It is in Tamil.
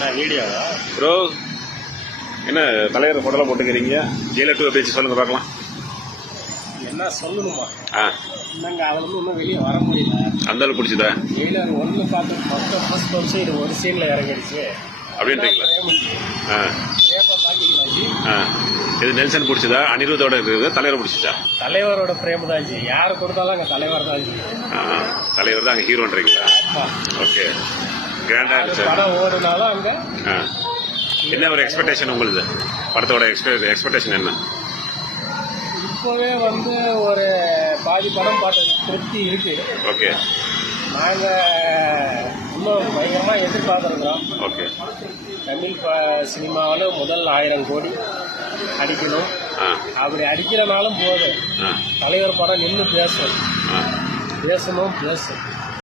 என்ன வீடியோவா ப்ரோ? என்ன தலைவர் ஃபோட்டோலாம் போட்டுக்கிறீங்க? ஜெயிலர் 2 பேச்சு சொல்லுங்க பார்க்கலாம். என்ன சொல்லணுமா? ஆ, என்னங்க அதில் இன்னும் வெளியே வர முடியல. அந்த அளவுக்கு பிடிச்சதா ஜெயிலர் 1 பார்த்து மொத்தம் ஃபர்ஸ்ட் வருஷம் இது ஒரு சீனில் இறங்கிடுச்சு அப்படின்றீங்களா? ஆ பிரேமை பார்த்தீங்களா ஜி? ஆ, இது நெல்சன் பிடிச்சதா, அனிருத்தோட இருக்குது, தலைவர் பிடிச்சதா? தலைவரோட பிரேம தான் ஜி. யார் கொடுத்தாலும் அங்கே தலைவர் தான் ஜி. தலைவர் தான் அங்கே ஹீரோன்றீங்களா? ஆமாம், ஓகே, கிராண்டாக இருந்துச்சு. படம் ஓடுனாலும் அங்கே ஆ, என்ன ஒரு எக்ஸ்பெக்டேஷன் உங்களுக்கு? படத்தோட எக்ஸ்பெக்டேஷன் என்ன? இப்போவே வந்து ஒரு பாதி படம் பார்த்த திருப்தி இருக்கு. ஓகே, நாங்கள் இன்னும் பயங்கரமாக எதிர்பார்த்துருக்குறோம். ஓகே. தமிழ் சினிமாவில் முதல் 1000 கோடி அடிக்கணும். ஆ, அப்படி அடிக்கிறனாலும் போதும். ஆ, தலைவர் படம் நின்று பேசணும், ஆ. பேசணும்.